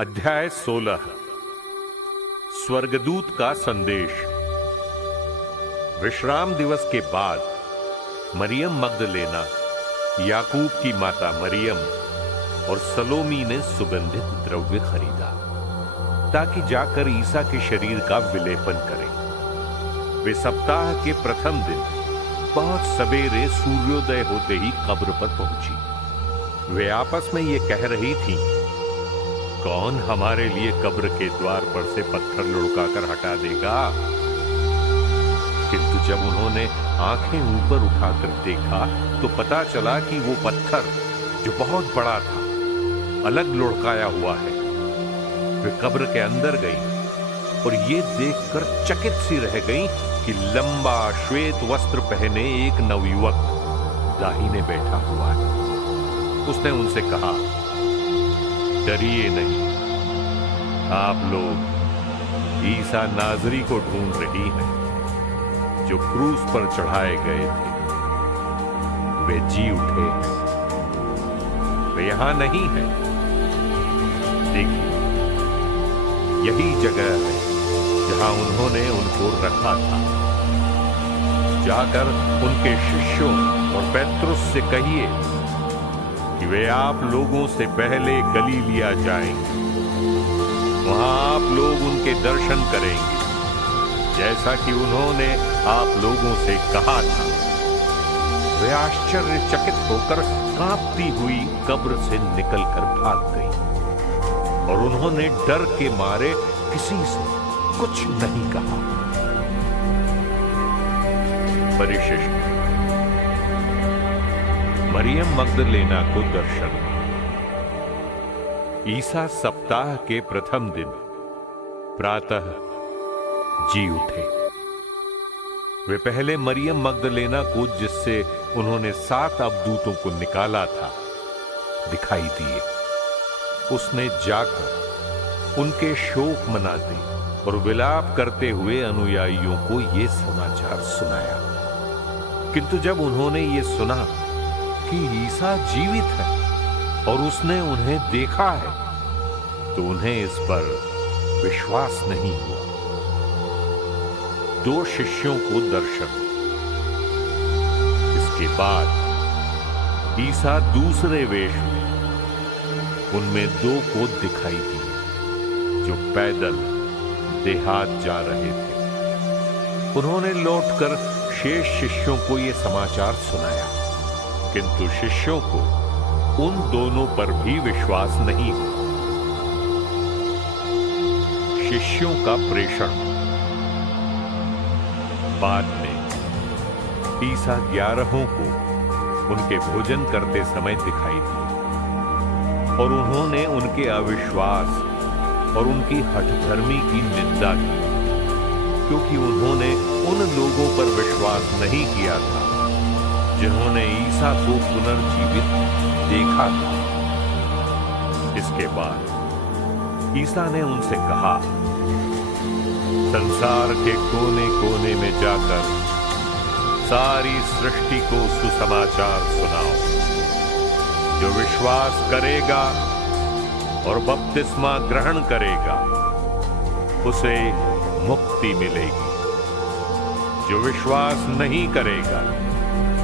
अध्याय 16 स्वर्गदूत का संदेश। विश्राम दिवस के बाद मरियम मगदलेना, याकूब की माता मरियम और सलोमी ने सुगंधित द्रव्य खरीदा ताकि जाकर ईसा के शरीर का विलेपन करें। वे सप्ताह के प्रथम दिन बहुत सवेरे सूर्योदय होते ही कब्र पर पहुंची। वे आपस में ये कह रही थीं, कौन हमारे लिए कब्र के द्वार पर से पत्थर लुढ़काकर हटा देगा? किंतु जब उन्होंने आंखें ऊपर उठाकर देखा तो पता चला कि वो पत्थर जो बहुत बड़ा था अलग लुढ़काया हुआ है। वे कब्र के अंदर गई और ये देखकर चकित सी रह गई कि लंबा श्वेत वस्त्र पहने एक नवयुवक दाहिने बैठा हुआ है। उसने उनसे कहा, डरिए नहीं, आप लोग ईसा नाजरी को ढूंढ रही हैं, जो क्रूस पर चढ़ाए गए थे। वे जी उठे हैं, वे यहां नहीं हैं। देखिए, यही जगह है जहां उन्होंने उनको रखा था। जाकर उनके शिष्यों और पेत्रुस से कहिए कि वे आप लोगों से पहले गलीलिया जाएंगे। वहां आप लोग उनके दर्शन करेंगे, जैसा कि उन्होंने आप लोगों से कहा था। वे आश्चर्यचकित होकर कांपती हुई कब्र से निकलकर भाग गई और उन्होंने डर के मारे किसी से कुछ नहीं कहा। परिशिष्ट। मरियम मगदलेना को दर्शन। ईसा सप्ताह के प्रथम दिन प्रातः जी उठे। वे पहले मरियम मगदलेना को, जिससे उन्होंने 7 अवदूतों को निकाला था, दिखाई दिए। उसने जाकर उनके शोक मनाते और विलाप करते हुए अनुयायियों को यह समाचार सुनाया। किंतु जब उन्होंने ये सुना कि ईसा जीवित है और उसने उन्हें देखा है, तो उन्हें इस पर विश्वास नहीं हुआ। 2 शिष्यों को दर्शन। इसके बाद ईसा दूसरे वेश में उनमें 2 को दिखाई दिए, जो पैदल देहात जा रहे थे। उन्होंने लौटकर शेष शिष्यों को यह समाचार सुनाया, किंतु शिष्यों को उन दोनों पर भी विश्वास नहीं हुआ। शिष्यों का प्रेषण। बाद में ईसा 11 को उनके भोजन करते समय दिखाई दिए और उन्होंने उनके अविश्वास और उनकी हठधर्मी की निंदा की, क्योंकि उन्होंने उन लोगों पर विश्वास नहीं किया था जिन्होंने ईसा को पुनर्जीवित देखा था। इसके बाद ईसा ने उनसे कहा, संसार के कोने कोने में जाकर सारी सृष्टि को सुसमाचार सुनाओ। जो विश्वास करेगा और बपतिस्मा ग्रहण करेगा, उसे मुक्ति मिलेगी। जो विश्वास नहीं करेगा,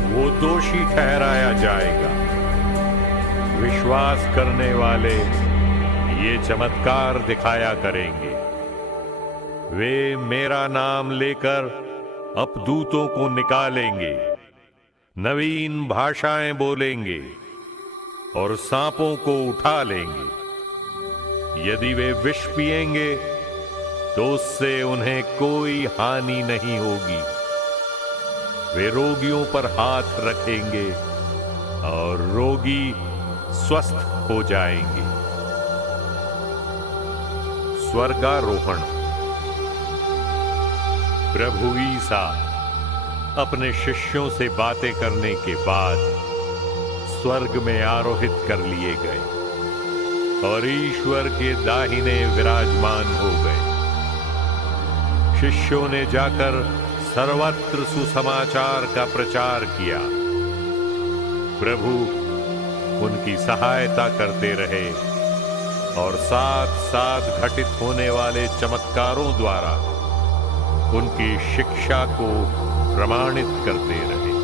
वो दोषी ठहराया जाएगा। विश्वास करने वाले ये चमत्कार दिखाया करेंगे। वे मेरा नाम लेकर अपदूतों को निकालेंगे, नवीन भाषाएं बोलेंगे और सांपों को उठा लेंगे। यदि वे विष पिएंगे तो उससे उन्हें कोई हानि नहीं होगी। वे रोगियों पर हाथ रखेंगे और रोगी स्वस्थ हो जाएंगे। स्वर्गारोहण। प्रभु ईसा अपने शिष्यों से बातें करने के बाद स्वर्ग में आरोहित कर लिए गए और ईश्वर के दाहिने विराजमान हो गए। शिष्यों ने जाकर सर्वत्र सुसमाचार का प्रचार किया। प्रभु उनकी सहायता करते रहे और साथ साथ घटित होने वाले चमत्कारों द्वारा उनकी शिक्षा को प्रमाणित करते रहे।